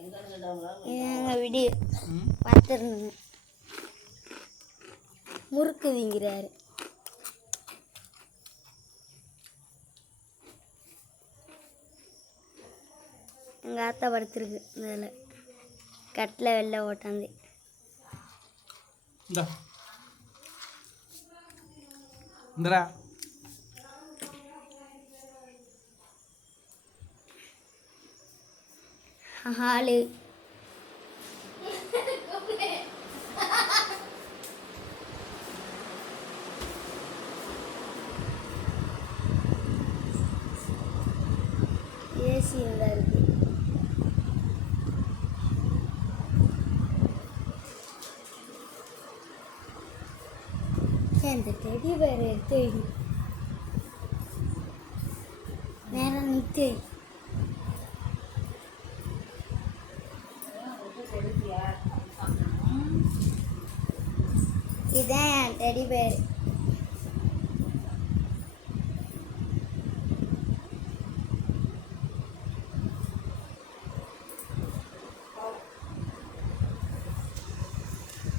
எங்கள் வீடியோ பார்த்துருந்தேங்க. முறுக்கு வீங்கிறாரு. எங்கள் ஆத்தா படுத்துருக்கு அதில் கட்டில் வெளில ஓட்டாந்து. ஹாலு ஏசி நல்லா இருக்கு. இந்த டெடி பேர் எடுத்து நேரம் நிறுத்து. இதான் என் டெடி பேர்.